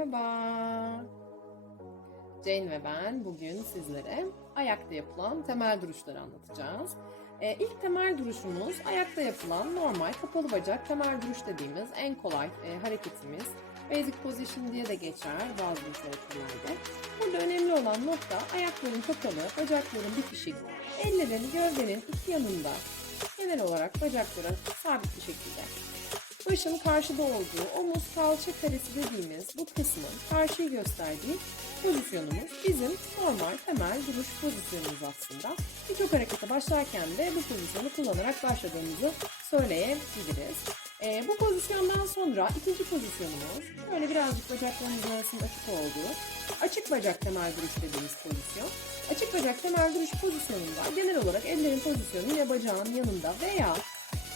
Merhaba. Jane ve ben bugün sizlere ayakta yapılan temel duruşları anlatacağız. Ee, ilk temel duruşumuz ayakta yapılan normal kapalı bacak temel duruş dediğimiz en kolay e, hareketimiz. Basic position diye de geçer bazı literatürlerde. Burada önemli olan nokta ayakların kapalı, bacakların bitişik, ellerin gövdenin iki yanında genel olarak bacakların sabit bir şekilde Başın karşıda olduğu omuz kalça karesi dediğimiz bu kısmın karşıyı gösterdiği pozisyonumuz bizim normal temel duruş pozisyonumuz aslında. Birçok harekete başlarken de bu pozisyonu kullanarak başladığımızı söyleyebiliriz. Ee, bu pozisyondan sonra ikinci pozisyonumuz şöyle birazcık bacaklarımızın arasında açık olduğu açık bacak temel duruş dediğimiz pozisyon. Açık bacak temel duruş pozisyonunda genel olarak ellerin pozisyonu yine bacağın yanında veya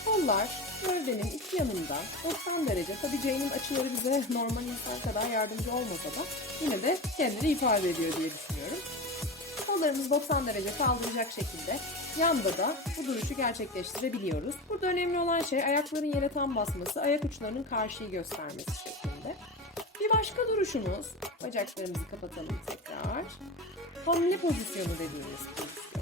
Kollar gövdenin iki yanında 90 derece. Tabii Jane'in açıları bize normal insan kadar yardımcı olmasa da yine de kendini ifade ediyor diye düşünüyorum. Kollarımızı 90 derece kaldıracak şekilde yanda da bu duruşu gerçekleştirebiliyoruz. Burada önemli olan şey ayakların yere tam basması, ayak uçlarının karşıyı göstermesi şeklinde. Bir başka duruşumuz, bacaklarımızı kapatalım tekrar. Hamle pozisyonu dediğimiz pozisyon.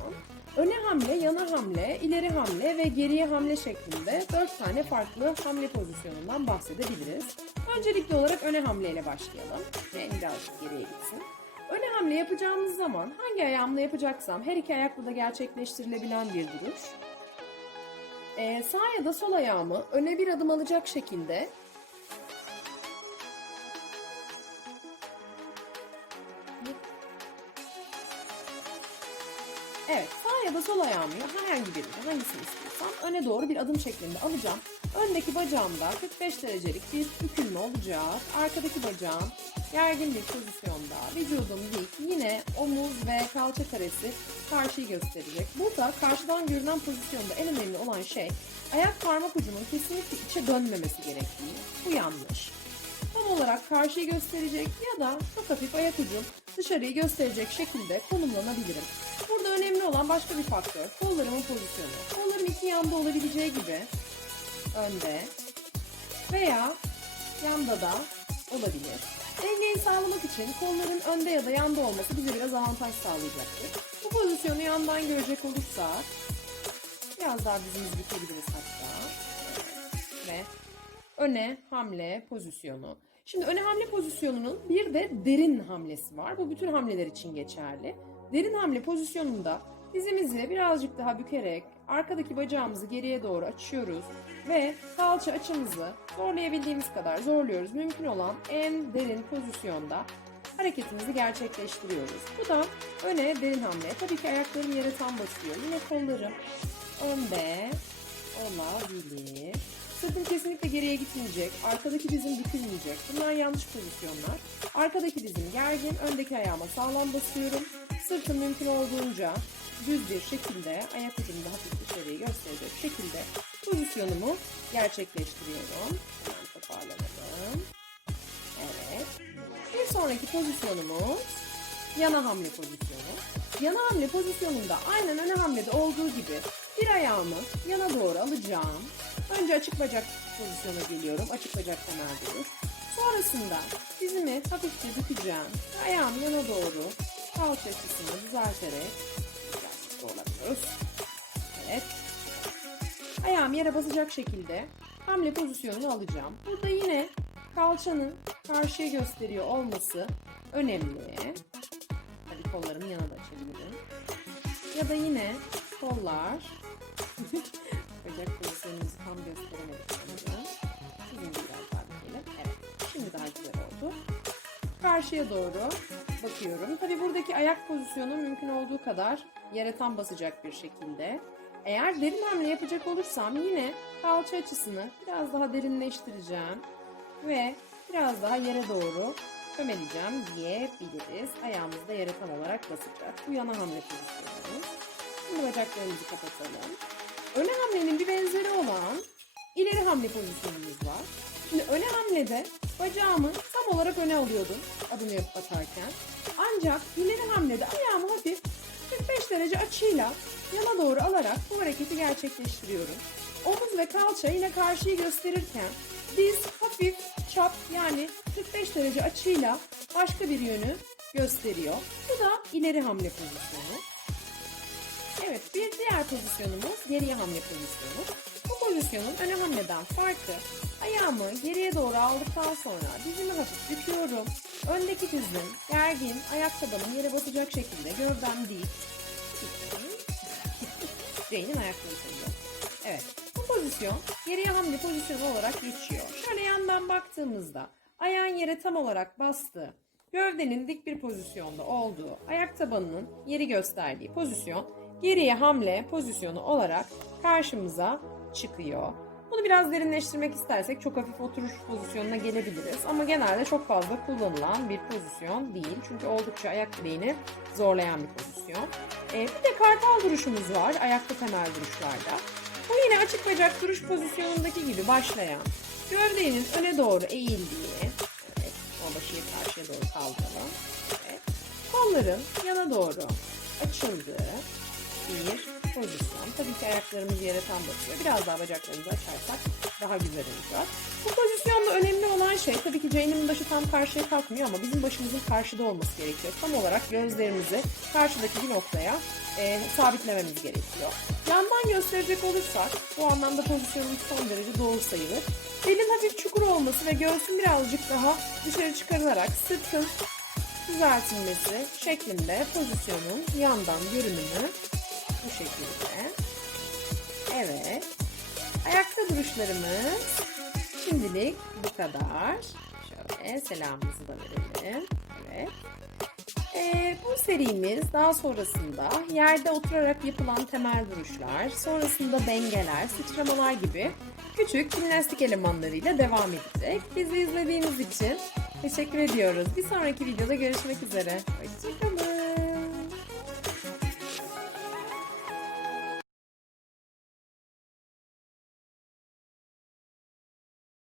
Öne hamle, yana hamle, ileri hamle ve geriye hamle şeklinde 4 tane farklı hamle pozisyonundan bahsedebiliriz. Öncelikli olarak öne hamleyle başlayalım. Ve birazcık geriye gitsin. Öne hamle yapacağımız zaman hangi ayağımla yapacaksam her iki ayakla da gerçekleştirilebilen bir duruş. Ee, sağ ya da sol ayağımı öne bir adım alacak şekilde Evet, sağ ya da sol ayağımı herhangi birini, hangisini istiyorsam öne doğru bir adım şeklinde alacağım. Öndeki bacağımda 45 derecelik bir bükülme olacak. Arkadaki bacağım gergin bir pozisyonda. Vücudum dik. Yine omuz ve kalça karesi karşıyı gösterecek. Burada karşıdan görünen pozisyonda en önemli olan şey ayak parmak ucunun kesinlikle içe dönmemesi gerektiği. Bu yanlış. Tam olarak karşıyı gösterecek ya da çok hafif ayak ucum dışarıyı gösterecek şekilde konumlanabilirim. Burada önemli olan başka bir faktör. Kollarımın pozisyonu. Kollarım iki yanda olabileceği gibi önde veya yanda da olabilir. Dengeyi sağlamak için kolların önde ya da yanda olması bize biraz avantaj sağlayacaktır. Bu pozisyonu yandan görecek olursak biraz daha dizimizi bükebiliriz hatta. Ve öne hamle pozisyonu. Şimdi öne hamle pozisyonunun bir de derin hamlesi var. Bu bütün hamleler için geçerli. Derin hamle pozisyonunda dizimizi birazcık daha bükerek arkadaki bacağımızı geriye doğru açıyoruz ve kalça açımızı zorlayabildiğimiz kadar zorluyoruz. Mümkün olan en derin pozisyonda hareketimizi gerçekleştiriyoruz. Bu da öne derin hamle. Tabii ki ayaklarım yere tam basıyor. Yine kollarım önde olabilir. Sırtım kesinlikle geriye gitmeyecek. Arkadaki dizim bükülmeyecek. Bunlar yanlış pozisyonlar. Arkadaki dizim gergin. Öndeki ayağıma sağlam basıyorum. Sırtım mümkün olduğunca düz bir şekilde ayak ucumu da hafif dışarıya gösterecek şekilde pozisyonumu gerçekleştiriyorum. Hemen toparlanalım. Evet. Bir sonraki pozisyonumuz yana hamle pozisyonu. Yana hamle pozisyonunda aynen öne hamlede olduğu gibi bir ayağımı yana doğru alacağım. Önce açık bacak pozisyona geliyorum. Açık bacak temel duruş. Sonrasında dizimi hafifçe bükeceğim. Ayağımı yana doğru kalça açısını düzelterek birazcık zorlamıyoruz. Evet. Ayağım yere basacak şekilde hamle pozisyonunu alacağım. Burada yine kalçanın karşıya gösteriyor olması önemli. Hadi kollarımı yana da açabilirim. Ya da yine kollar bacak pozisyonumuzu tam gösteremedik sanırım. Sizin biraz daha bükelim. Evet. Şimdi daha güzel oldu. Karşıya doğru bakıyorum. Tabi buradaki ayak pozisyonu mümkün olduğu kadar yere tam basacak bir şekilde. Eğer derin hamle yapacak olursam yine kalça açısını biraz daha derinleştireceğim. Ve biraz daha yere doğru kömeleyeceğim diyebiliriz. Ayağımız da yere tam olarak basacak. Bu yana hamle pozisyonu. Şimdi bacaklarımızı kapatalım. Öne hamlenin bir benzeri olan ileri hamle pozisyonumuz var. Şimdi öne hamlede bacağımı tam olarak öne alıyordum adımı yapıp atarken. Ancak ileri hamlede ayağımı hafif 45 derece açıyla yana doğru alarak bu hareketi gerçekleştiriyorum. Omuz ve kalça yine karşıyı gösterirken diz hafif çap yani 45 derece açıyla başka bir yönü gösteriyor. Bu da ileri hamle pozisyonu. Evet bir diğer pozisyonumuz geriye hamle pozisyonu. Bu pozisyonun öne hamleden farkı ayağımı geriye doğru aldıktan sonra dizimi hafif büküyorum. Öndeki dizim gergin, ayak tabanım yere basacak şekilde gövdem dik. Jane'in ayakları sayıyor. Evet bu pozisyon geriye hamle pozisyonu olarak geçiyor. Şöyle yandan baktığımızda ayağın yere tam olarak bastığı, gövdenin dik bir pozisyonda olduğu, ayak tabanının yeri gösterdiği pozisyon geriye hamle pozisyonu olarak karşımıza çıkıyor. Bunu biraz derinleştirmek istersek çok hafif oturuş pozisyonuna gelebiliriz. Ama genelde çok fazla kullanılan bir pozisyon değil. Çünkü oldukça ayak bileğini zorlayan bir pozisyon. Ee, bir de kartal duruşumuz var ayakta temel duruşlarda. Bu yine açık bacak duruş pozisyonundaki gibi başlayan, gövdenin öne doğru eğildiği, evet, o başı karşıya doğru kaldıralım. Evet. Kolların yana doğru açıldığı bir pozisyon. Tabii ki ayaklarımız yere tam basıyor. Biraz daha bacaklarımızı açarsak daha güzel olacak. Bu pozisyonda önemli olan şey tabii ki Jane'in başı tam karşıya kalkmıyor ama bizim başımızın karşıda olması gerekiyor. Tam olarak gözlerimizi karşıdaki bir noktaya e, sabitlememiz gerekiyor. Yandan gösterecek olursak bu anlamda pozisyonumuz son derece doğru sayılır. Belin hafif çukur olması ve göğsün birazcık daha dışarı çıkarılarak sırtın düzeltilmesi şeklinde pozisyonun yandan görünümü bu şekilde. Evet. Ayakta duruşlarımız şimdilik bu kadar. Şöyle selamımızı da verelim. Evet. Ee, bu serimiz daha sonrasında yerde oturarak yapılan temel duruşlar, sonrasında dengeler, sıçramalar gibi küçük jimnastik elemanlarıyla devam edecek. Bizi izlediğiniz için teşekkür ediyoruz. Bir sonraki videoda görüşmek üzere. Hoşçakalın.